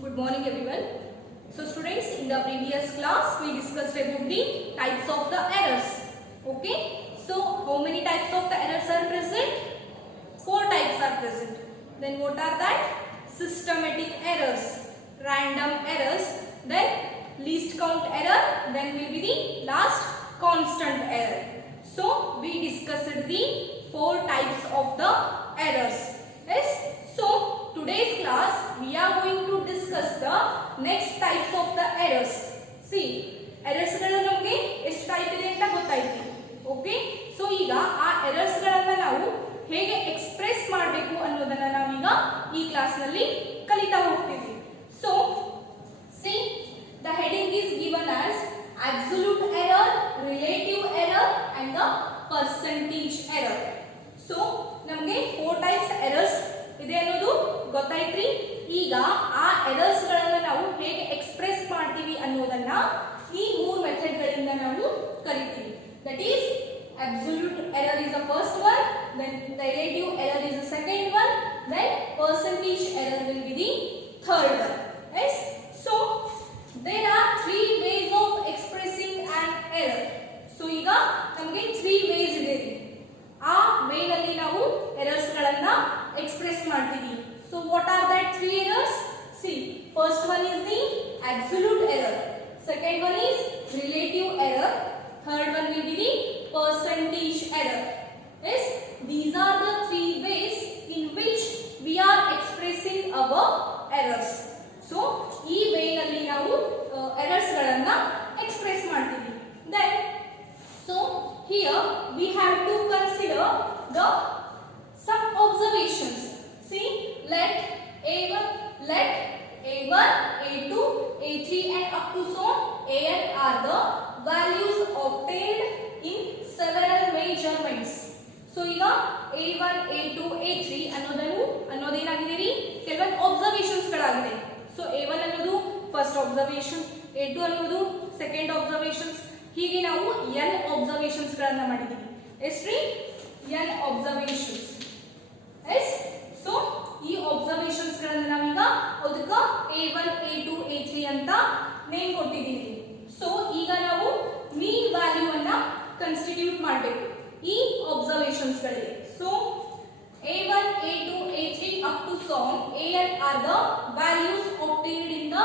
Good morning everyone. So students, in the previous class we discussed about the types of the errors. Okay. So how many types of the errors are present? 4 types are present. Then what are that? Systematic errors, random errors, then least count error, then will be the last constant error. So we discussed the 4 types of the errors. Yes. So today's class we are going to discuss the next types of the errors. See, errors ಗಳು ನಮಗೆ ಎಷ್ಟು type ಇದೆ ಅಂತ ಗೊತ್ತಾಯ್ತು. Okay. So ಈಗ ಆ errors ಗಳನ್ನು ನಾವು ಹೇಗೆ ಎಕ್ಸ್ಪ್ರೆಸ್ ಮಾಡಬೇಕು ಅನ್ನೋದನ್ನ ನಾವೀಗ ಈ ಕ್ಲಾಸ್ ನಲ್ಲಿ ಕಲಿತಾ ಹೋಗ್ತೀವಿ. So see, the heading is given as absolute error, relative error and the percentage error. So ನಮಗೆ 4 types errors ಇದೆ ಅನ್ನೋದು ಗೊತ್ತಾಯ್ತ್ರಿ. ಈಗ ಆ ಎರರ್ಸ್ ಗಳನ್ನ ನಾವು ಹೇಗೆ ಎಕ್ಸ್ಪ್ರೆಸ್ ಮಾಡ್ತೀವಿ ಅನ್ನೋದನ್ನ ಈ 3 ಮೆಥಡ್ ಗಳಿಂದ ನಾವು ಕಲಿತೀವಿ. That is, absolute error is the first one, then the relative error is the second one, then percentage error will be the third one. Yes. So there are 3 ways of expressing an error. So ಈಗ ನಮಗೆ 3 ways ಇದೆ. ಆ way ನಲ್ಲಿ ನಾವು errors ಗಳನ್ನ express ಮಾಡ್ತೀವಿ. So what are that 3 errors? See, first one is the absolute error, second one is relative error, third one will be the percentage error. Yes, these are the 3 ways in which we are expressing our errors. So ಈ way ನಲ್ಲಿ ನಾವು errors ಗಳನ್ನ express ಮಾಡ್ತೀವಿ. Then so here we have to consider the some observations. See, let A1, A2, A3 and up to so An are the values obtained in several measurements. So ಈಗ A1, A2, A3 ಅನ್ನೋದೇನಾಗಿದೆ ರೀ, ಕೆಲವೊಂದು observations ಗಳಾಗಿದೆ. So A1 ಅನ್ನೋದು first observation, A2 ಅನ್ನೋದು second observations, ಹೀಗೆ ನಾವು n observations ಗಳನ್ನ ಮಾಡಿದೀವಿ. ಎಷ್ಟ್ರಿ? n observations. Yes. So ಈ observations ಗಳನ್ನ ನಾವೀಗ ಅದಕ್ಕೆ A1, A2, A3 ಅಂತ ನೇಮ್ ಕೊಟ್ಟಿದ್ದೀವಿ. ಸೊ ಈಗ ನಾವು ಮೀನ್ ವ್ಯಾಲ್ಯೂ ಅನ್ನ ಕನ್ಸ್ಟಿಟ್ಯೂಟ್ ಮಾಡಬೇಕು ಈ observations ಗಳಿಗೆ. So A1, A2, A3 up to so An are the values obtained in the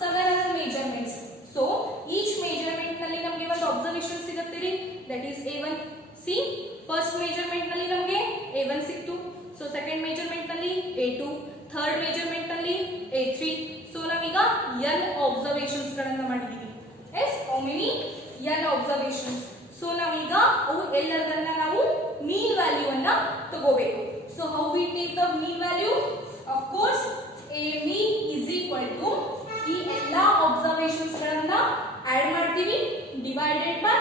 several measurements. So each measurement ನಲ್ಲಿ ನಮಗೆ ಒಂದು observation ಸಿಗುತ್ತೆ ರೀ, that is A1. See, first measurement ನಲ್ಲಿ ನಮಗೆ A1 ಸಿಕ್ತು. So second measurement ನಲ್ಲಿ A2, third measurement ನಲ್ಲಿ A3. So ನಾವೀಗ n observations ಗಳನ್ನ ಮಾಡಿದೀವಿ. Yes, how many? n observations. So ನಾವೀಗ ಅವು ಎಲ್ಲದನ್ನ ನಾವು mean value ಅನ್ನ ತಗೋಬೇಕು. So how we take the mean value? Of course, a mean is equal to ಈ ಎಲ್ಲಾ observations ಗಳನ್ನ add ಮಾಡ್ತೀವಿ divided by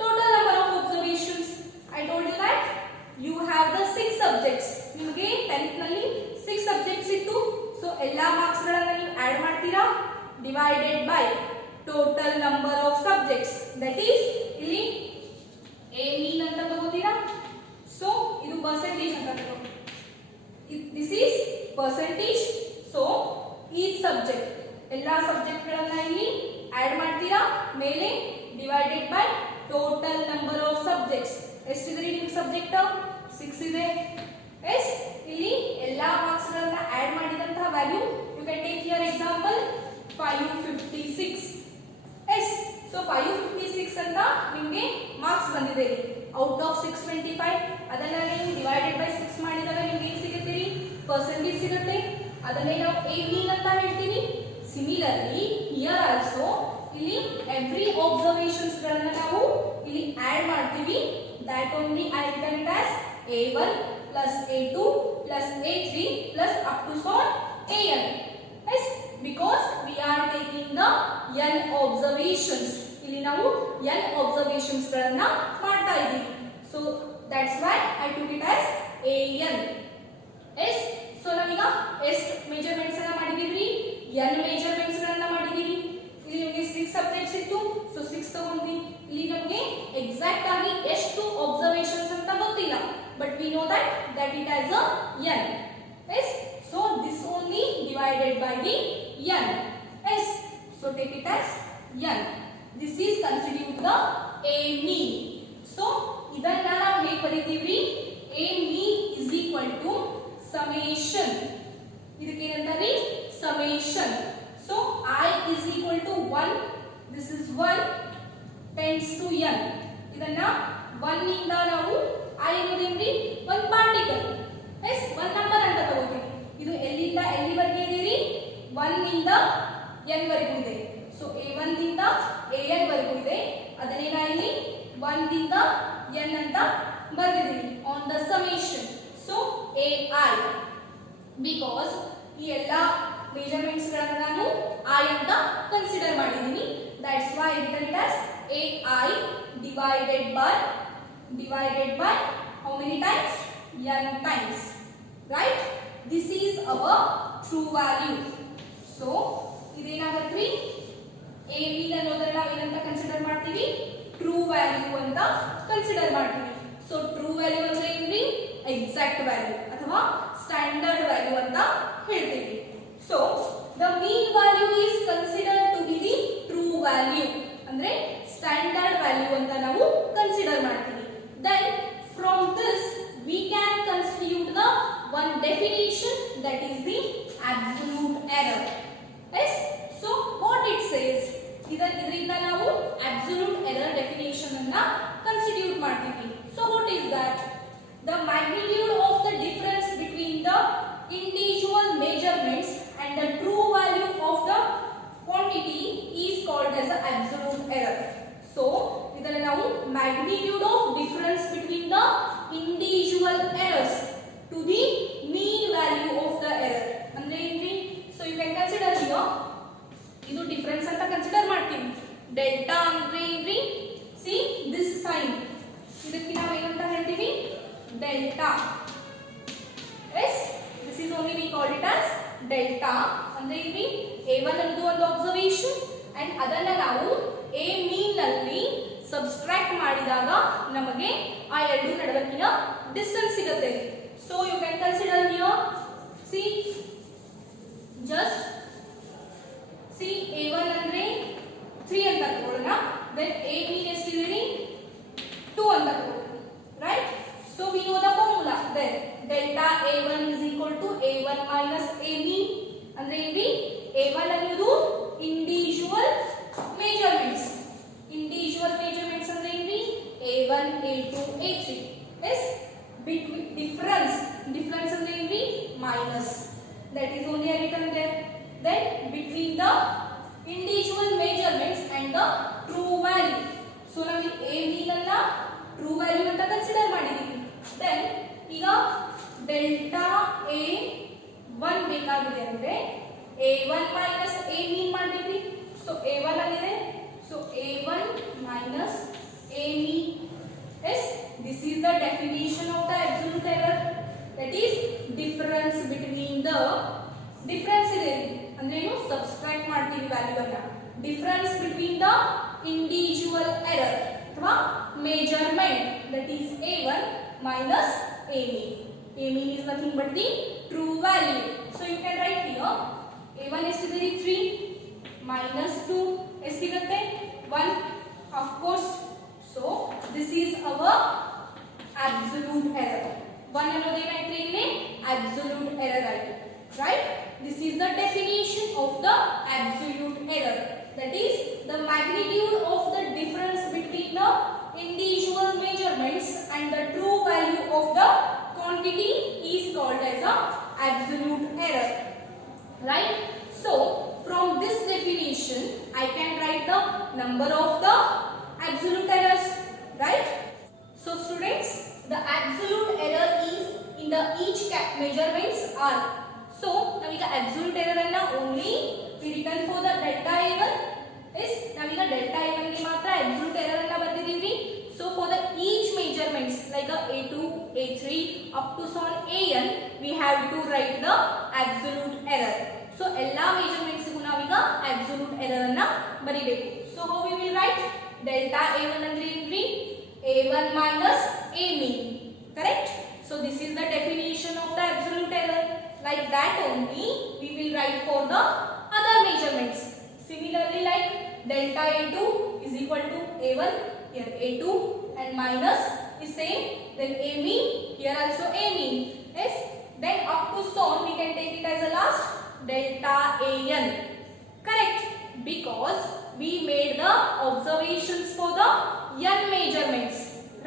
total number of observations. I told you that you have the 6 subjects. ನಿಮಗೆ 10th ನಲ್ಲಿ 6 subjects ಇತ್ತು. So ಎಲ್ಲಾ marks ಗಳನ್ನ ನೀವು ಆಡ್ ಮಾಡ್ತೀರಾ divided by total number of subjects. That is, ಇಲ್ಲಿ a mean ಅಂತ ತಗೋತೀರಾ. ಸೊ ಇದು percentage ಅಂತ ತಗೋ. This is percentage. So each subject, ಎಲ್ಲಾ ಸಬ್ಜೆಕ್ಟ್ ಗಳನ್ನ ಇಲ್ಲಿ ಆಡ್ ಮಾಡ್ತೀರಾ, ಮೇಲೆ divided by total number of subjects. ಎಷ್ಟಿದೆ ನಿಮ್ಮ ಸಬ್ಜೆಕ್ಟ್? 6 ಇದೆ. ಎಸ್, ಇಲ್ಲಿ ಎಲ್ಲಾ ಮಾರ್ಕ್ಸ್ ಗಳನ್ನ ಆಡ್ ಮಾಡಿದಂತಹ value you can take here example 556. Yes, so 556 ಅಂತ ನಿಮಗೆ ಮಾರ್ಕ್ಸ್ ಬಂದಿದೆ ಔಟ್ ಆಫ್ 625. ಅದನ್ನ ನೀವು ಡಿವೈಡೆಡ್ ಬೈ 6 ಮಾಡಿದಾಗ ನಿಮಗೆ ಏನು ಸಿಗುತ್ತೆ ರೀ? ಪರ್ಸೆಂಟೇಜ್ ಸಿಗುತ್ತೆ. ಅದನ್ನೇ ನಾವು a mean ಅಂತ ಹೇಳ್ತೀವಿ. ಸಿಮಿಲರ್ಲಿ ಹಿಯರ್ ಆಲ್ಸೋ ಇಲ್ಲಿ ಎವ್ರಿ observations ಗಳನ್ನ ನಾವು ಇಲ್ಲಿ ಆಡ್ ಮಾಡ್ತೀವಿ. That only I written it as A1 plus A2 plus A3 plus up to so An. Yes, because we are taking the n observations. ಇಲ್ಲಿ ನಾವು n observations ಗಳನ್ನ ಮಾಡ್ತಾ ಇದ್ದೀವಿ. So that's why I took it as An. Yes, so ನಾವೀಗ ಎಷ್ಟು measurements ಅನ್ನ ಮಾಡಿದೀವಿ? n measurements ಗಳನ್ನ ಮಾಡಿದೀವಿ. ಇಲ್ಲಿ ನಿಮಗೆ 6 ಸಬ್ಜೆಕ್ಟ್ಸ್ ಇತ್ತು. ಸೊ 6 ತಗೊಂಡ್ವಿ. ಇಲ್ಲಿ ನಮಗೆ ಎಕ್ಸಾಕ್ಟ್ ಆಗಿ ಎಷ್ಟು observations ಅಂತ ಗೊತ್ತಿಲ್ಲ, but we know that it has a n. Yes, so this only divided by the n. Yes, so take it as n. This is constitute the a mean. So ಇದನ್ನ ನಾವು ಹೇಗೆ ಬರೀತೀವಿ? a mean is equal to summation. ಇದಕ್ಕೆ ಏನಂತಾರೆ? Summation. So I is equal to 1. This is 1 tends to n. ಇದನ್ನ 1 ಇಂದ ನಾವು I ಅನ್ನೋದೇನ್ರಿ? ಒಂದು particle. S, ಒಂದು ನಂಬರ್ ಅಂತ ತಗೋತೀವಿ. ಇದು ಎಲ್ಲಿಂದ ಎಲ್ಲಿವರೆಗೆ ಇದೆ ರೀ? 1 ಇಂದ n ವರೆಗೂ ಇದೆ. ಸೊ a1 ದಿಂದ an ವರೆಗೂ ಇದೆ. ಅದನ್ನೇ ನಾನು ಇಲ್ಲಿ 1 ದಿಂದ n ಅಂತ ಬರೆದಿದ್ದೀನಿ on the summation. So ai, because ಈ ಎಲ್ಲ ಮೆಜರ್ಮೆಂಟ್ಸ್ ಗಳನ್ನು ನಾನು I ಅಂತ ಕನ್ಸಿಡರ್ ಮಾಡಿದ್ದೀನಿ. That's why I written it as ai divided by how many times? n times, right? This is our true value. So ಇದೇನಾಗುತ್ತೆ? a mean ಅನ್ನೋದನ್ನ ನಾವು ಏನಂತ consider ಮಾಡ್ತೀವಿ? ಟ್ರೂ ವ್ಯಾಲ್ಯೂ ಅಂತ ಕನ್ಸಿಡರ್ ಮಾಡ್ತೀವಿ. ಸೊ ಟ್ರೂ ವ್ಯಾಲ್ಯೂ ಅಂದ್ರೆ ಏನ್ರಿ? Exact value ಅಥವಾ standard value ಅಂತ ಹೇಳ್ತೀವಿ. So the mean value is considered to be the true value, ಅಂದ್ರೆ ಸ್ಟ್ಯಾಂಡರ್ಡ್ ವ್ಯಾಲ್ಯೂ ಅಂತ ನಾವು ಕನ್ಸಿಡರ್ ಮಾಡ್ತೀವಿ. Then from this we can constitute the one definition, that is the absolute error. Yes, so what it says, ಇದರಿಂದ ನಾವು absolute error definition ಅನ್ನ constitute ಮಾಡ್ತೀವಿ. So what is that? The magnitude of the difference between the individual measurements and the true value of the quantity is called as the absolute error. So ಇದನ್ನ ನಾವು magnitude of difference between the individual errors to the mean value of the error ಅಂದ್ರೆ ಏನ್ರಿ? So you can consider here, ಇದು difference ಅಂತ consider ಮಾಡ್ತೀವಿ. Delta ಅಂದ್ರೆ ಏನ್ರಿ? see this sign, ಇದಕ್ಕೆ ನಾವು ಏನಂತ ಹೇಳ್ತೀವಿ? Delta. yes, this is only we call it as delta. ಅಂದ್ರೆ ಏನ್ರಿ? a1 ಅನ್ನೋದು ಒಂದು ಅಬ್ಸರ್ವೇಷನ್ ಅಂಡ್ ಅದನ್ನ ನಾವು a mean ನಲ್ಲಿ ಸಬ್ಸ್ಟ್ರಾಕ್ಟ್ ಮಾಡಿದಾಗ ನಮಗೆ ಆ ಎರಡು ನಡುವಿನ ಡಿಸ್ಟೆನ್ಸ್ ಸಿಗುತ್ತೆ. So you can consider here, C a1 ಅಂದ್ರೆ 3 ಅಂತ ತಗೊಳ್ಳೋಣ. then a mean ಎಷ್ಟಿದೆ? 2 ಅಂತ ತಗೊಳ್ಳೋಣ, right? So we know the formula. then delta a1 is equal to a1 minus a mean. ಅಂದ್ರೆ ಏನ್ರಿ? a1 ಅನ್ನೋದು ಇಂಡಿವಿಜುವಲ್ ಮೆಜರ್ಮೆಂಟ್ಸ್. ಅಂದ್ರೆ ಏನ್ರಿ? a1 a2 a3. yes, between difference ಅಂದ್ರೆ ಏನ್ರಿ? minus. that is only written there. then between the individual measurements and the true value. so ನಾವು a mean ಅನ್ನ true value ಅಂತ ಕನ್ಸಿಡರ್ ಮಾಡಿದೀವಿ. then ಈಗ ಡೆಲ್ಟಾ a1 ಬೇಕಾಗಿದೆ ಅಂದ್ರೆ a1 minus a mean ಮಾಡ್ಬೇಕ್ರಿ. so a1 ಆಗಿದೆ. so a1 minus a mean. yes, this is the definition of the absolute error, that is difference between the difference ಇದೆ ಅಂದ್ರೆ ಏನು? ಸಬ್ಸ್ಟ್ರಾಕ್ಟ್ ಮಾಡ್ತೀವಿ ವ್ಯಾಲ್ಯೂ ಅನ್ನ. difference between the individual error ಅಥವಾ measurement, that is a1 minus a mean. a mean is nothing but the true value. so you can write here a1 ಎಷ್ಟಿದೆ? 3 minus 2 ಎಷ್ಟಿರುತ್ತೆ? 1, of course. so this is our absolute error. 1 ಅನ್ನೋದು ಏನಾಯ್ತು ಇಲ್ಲಿ? absolute error ಆಯ್ತು, right? this is the definition of the absolute error, that is the magnitude of the difference between the individual measurements and the true value of the quantity is called as a absolute error, right? so from this definition I can write the number of the absolute errors, right? so students, the absolute error is in the each measurements are. so ನಾವೀಗ absolute error ಅನ್ನ only we written for the delta a1. yes, ನಾವೀಗ delta a1 ಗೆ ಮಾತ್ರ absolute error ಅನ್ನ ಬರ್ತಿದೀವಿ. so for the each measurements like a2 a3 up to so on an we have to write the absolute error. so ಎಲ್ಲಾ measurements ಗೂ ನಾವೀಗ absolute error ಅನ್ನ ಬರಿಬೇಕು. so how we will write? delta a1 ಅಂದ್ರೆ ಏನ್ರಿ? a1 minus a mean, correct? so this is the definition of the absolute error. like that only we will write for the other measurements. Similarly, like delta A2 is equal to A1, here A2 and minus is same, then A mean, here also A mean. Yes, then up to so on we can take it as a last delta AN. Correct, because we made the observations for the n measurements,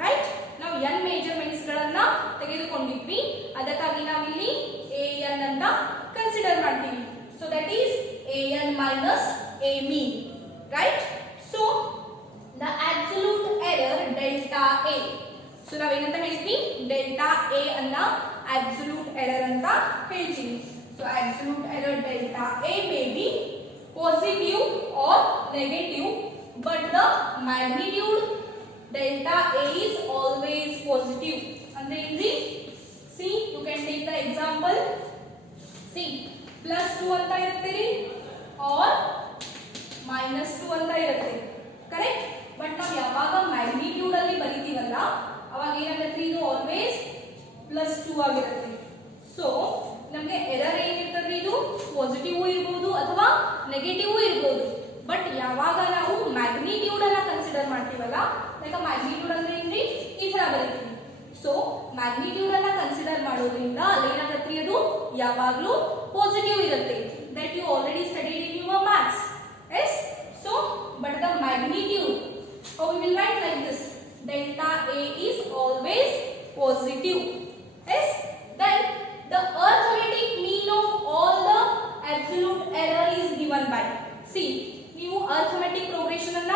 right? ನಾವು n measurements ಗಳನ್ನ ತೆಗೆದುಕೊಂಡಿದ್ವಿ, ಅದಕ್ಕಾಗಿ ನಾವು ಇಲ್ಲಿ an ಅಂತ consider ಮಾಡ್ತೀವಿ. So that is an minus a mean, right? So the absolute error delta a. So ನಾವೇನಂತ ಹೇಳ್ತೀವಿ, delta a ಅನ್ನ absolute error ಅಂತ ಹೇಳ್ತೀವಿ. So absolute error delta a may be positive or negative, but the magnitude delta a is always positive. Andre illi see, you can take the example. See, plus 2 anta irutte ri or minus 2 anta irutte, correct? But ನಾವು ಯಾವಾಗ magnitude ಅಲ್ಲಿ ಬರೀತೀವಲ್ಲ ಅವಾಗ ಏನಾಗುತ್ತೆ, ಇದು always plus 2 ಆಗಿರುತ್ತೆ. So ನಮಗೆ error ಏನಿರ್ತದೆ, ಇದು ಪಾಸಿಟಿವ್ ಇರಬಹುದು ಅಥವಾ ನೆಗೆಟಿವ್ ಇರಬಹುದು. ಬಟ್ ಯಾವಾಗ ನಾವು ಮ್ಯಾಗ್ನಿಟ್ಯೂಡ್ ಅನ್ನ ಕನ್ಸಿಡರ್ ಮಾಡ್ತೀವಲ್ಲ, ಲೈಕ್ ಮ್ಯಾಗ್ನಿಟ್ಯೂಡ್ ಅಂದ್ರೆ ಏನ್ರಿ, ಈ ತರ ಬರೀತೀವಿ. ಸೊ ಮ್ಯಾಗ್ನಿಟ್ಯೂಡ್ ಅನ್ನ ಕನ್ಸಿಡರ್ ಮಾಡೋದ್ರಿಂದ ಅಲ್ಲೇನಾಗುತ್ತೆ, ಅದು ಯಾವಾಗಲೂ ಪಾಸಿಟಿವ್ ಇರುತ್ತೆ. That you already studied in your maths. Yes, so but the magnitude, how we will write like this, delta a is always positive. Yes, then the arithmetic mean of all the absolute error is given by, see, ನೀವು arithmetic progression ಅನ್ನ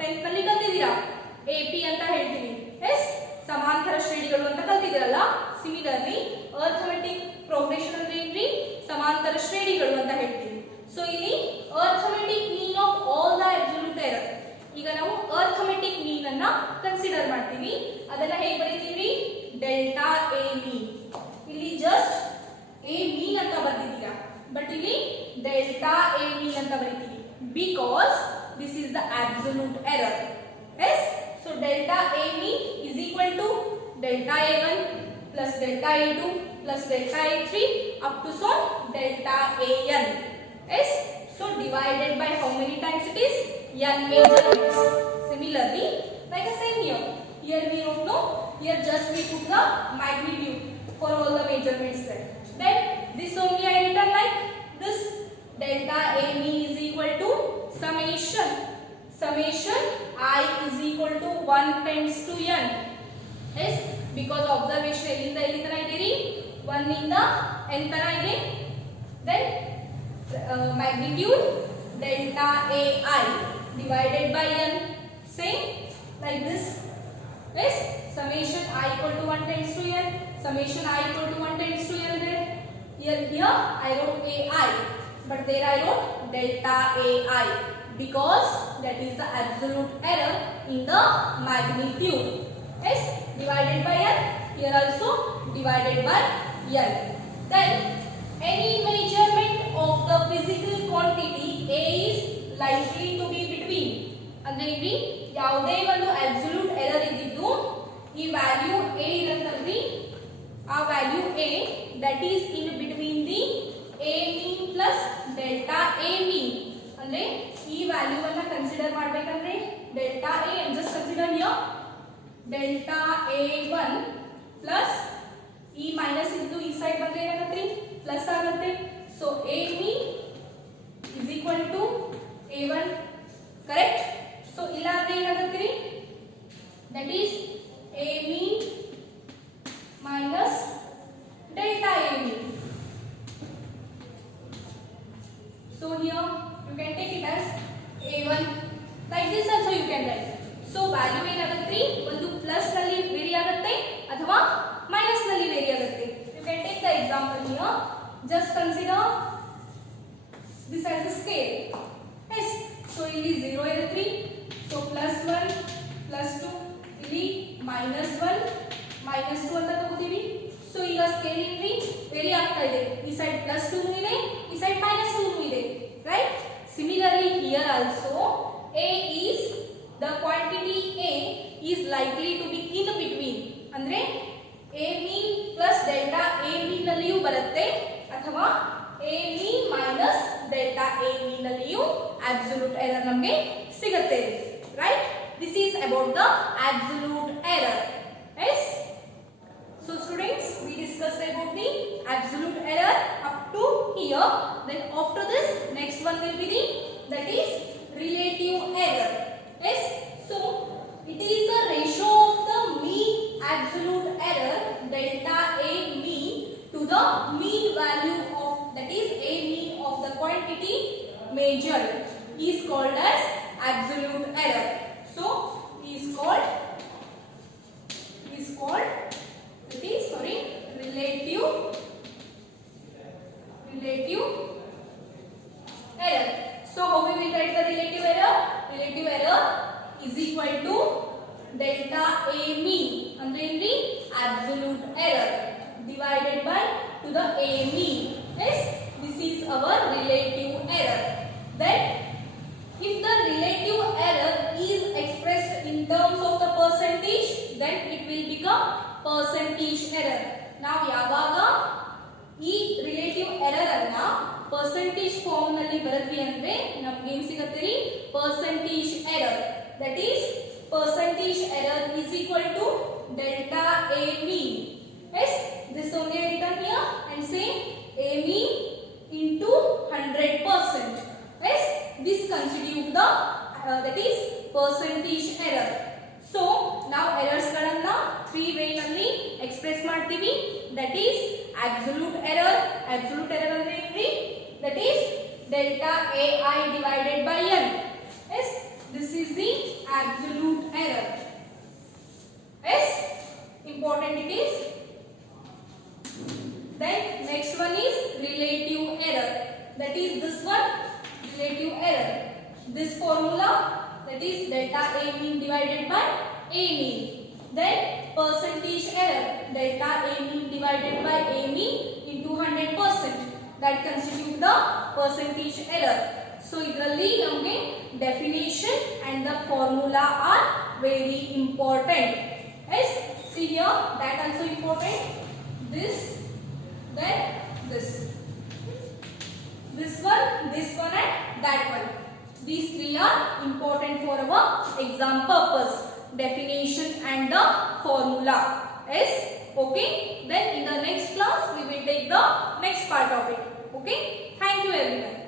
10th ನಲ್ಲಿ ಕಲಿತಿದ್ದೀರಾ, AP ಅಂತ ಹೇಳ್ತೀವಿ. S, ಸಮಾಂತರ ಶ್ರೇಣಿಗಳು ಅಂತ ಕಲಿತಿದ್ದೀರಲ್ಲ. Similarly arithmetic progression ಅಂದ್ರೆ ಏನ್ರಿ, ಸಮಾಂತರ ಶ್ರೇಣಿಗಳು ಅಂತ ಹೇಳ್ತೀವಿ. ಸೊ ಇಲ್ಲಿ arithmetic mean of all the absolute error, ಈಗ ನಾವು arithmetic mean ಅನ್ನ ಕನ್ಸಿಡರ್ ಮಾಡ್ತೀವಿ. ಅದನ್ನ ಹೇಗೆ ಬರೀತೀವಿ, ಡೆಲ್ಟಾ ಎ ಮೀನ್. ಇಲ್ಲಿ ಜಸ್ಟ್ ಎ ಮೀನ್ ಅಂತ ಬರ್ತಿದ್ದೀರಾ, ಬಟ್ ಇಲ್ಲಿ ಡೆಲ್ಟಾ ಎ ಮೀನ್ ಅಂತ ಬರೀತೀವಿ, because this is the absolute error. Yes, so delta a mean is equal to delta a one plus delta a two plus delta ಎ3 up to so delta n. Yes, so divided by how many times it is, n measurements. Similarly, like the same here we don't know, here just we put the magnitude for all the measurements there. Then this only I written like this, delta a mean is equal to summation I is equal to 1 times to n. Yes, because observation ಎಲ್ಲಿಂದ ಎಲ್ಲಿ ತನ ಇದೀರಿ, 1 ಇಂದ n ತನ ಇದೆ. Then magnitude delta ai divided by n, same like this. Yes, summation I equal to 1 times to n, summation I equal to 1 times to n there. Here I wrote ai, but there I wrote delta ai because that is the absolute error in the magnitude. Yes, divided by n, here also divided by n. Then any measurement of the physical quantity a is likely to be between, ಅಂದ್ರೆ ಇಲ್ಲಿ ಯಾವುದೇ ಒಂದು absolute error ಇದ್ದಿದ್ದು ಈ value a ಇರುತ್ತಲ್ರಿ, ಆ value a that is in between the a mean plus delta a mean. ಅಂದ್ರೆ ಈ value ಅನ್ನ ಕನ್ಸಿಡರ್ ಮಾಡಬೇಕಂದ್ರೆ delta a and just consider here delta a1 plus ಈ ಮೈನಸ್ ಇದ್ದು ಈ ಸೈಡ್ ಬಂದ್ರೆ ಏನಾಗುತ್ತೆ, ಪ್ಲಸ್ ಆಗುತ್ತೆ. So a mean is equal to a1, correct? So ಇಲ್ಲ ಅಂದ್ರೆ ಏನಾಗುತ್ತೆ, that is a mean minus delta a mean. So here you can take it as a1, like this also you can write. So value ಏನಾಗುತ್ತೆ, ಒಂದು plus ನಲ್ಲಿ very ಆಗುತ್ತೆ ಅಥವಾ minus ನಲ್ಲಿ very ಆಗುತ್ತೆ. You can take the example here. Just consider this as a scale. Yes, so ಇಲ್ಲಿ 0 ಇರುತ್ತೆ, so +1 +2, ಇಲ್ಲಿ -1 -2 ಅಂತ ತಗೋತೀವಿ. ಸೊ ಈಗ ಸ್ಕೇಲ್ ಇಲ್ಲಿ ವೇರಿ ಆಗ್ತಾ ಇದೆ, ಈ ಸೈಡ್ +2 ಇದೆ, ಈ ಸೈಡ್ -2 ಇದೆ, right? Similarly here also a is the quantity a is likely to be in between, ಅಂದ್ರೆ a mean plus delta a mean ನಲ್ಲಿಯೂ ಬರುತ್ತೆ ಅಥವಾ a mean minus delta delta a mean ಅಲ್ಲಿಯೂ ಅಬ್ಸಲ್ಯೂಟ್ ಎರರ್ ನಮಗೆ ಸಿಗುತ್ತೆ right this is about the absolute error yes so students we discussed about the absolute error up to here then after this next one will be the that is relative error yes so it is the ratio of the mean absolute error delta a mean to the mean value of that is a mean of the quantity measured is called as absolute error so is called it is relative error so how we will write the relative error is equal to delta a mean andre enri absolute error divided by to the a mean yes this is our relative error then if the relative error is expressed in terms of the percentage then it will become percentage error ನಾವು ಯಾವಾಗ ಈ relative error ಅನ್ನ percentage form ನಲ್ಲಿ ಬರೆದ್ವಿ ಅಂದ್ರೆ ನಮಗೆ ಏನು ಸಿಗುತ್ತೆ ರೀ percentage error that is percentage error is equal to delta a mean yes this only written here and say a mean into 100% yes this constitute the that is percentage error so now errors ಗಳನ್ನ 3 way ನಲ್ಲಿ express ಮಾಡ್ತೀವಿ that is absolute error ಅಂದ್ರೆ ಏನ್ರಿ that is delta ai divided by n yes this is the absolute error yes important it is then next one is relative error that is this one relative error this formula that is delta a mean divided by a mean then percentage error delta a mean divided by a mean into 100% that constitute the percentage error so idralli namage definition and the formula are very important yes see here that also important this then this one and that one these three are important for our exam purpose definition and the formula yes okay then in the next class we will take the next part of it okay thank you everyone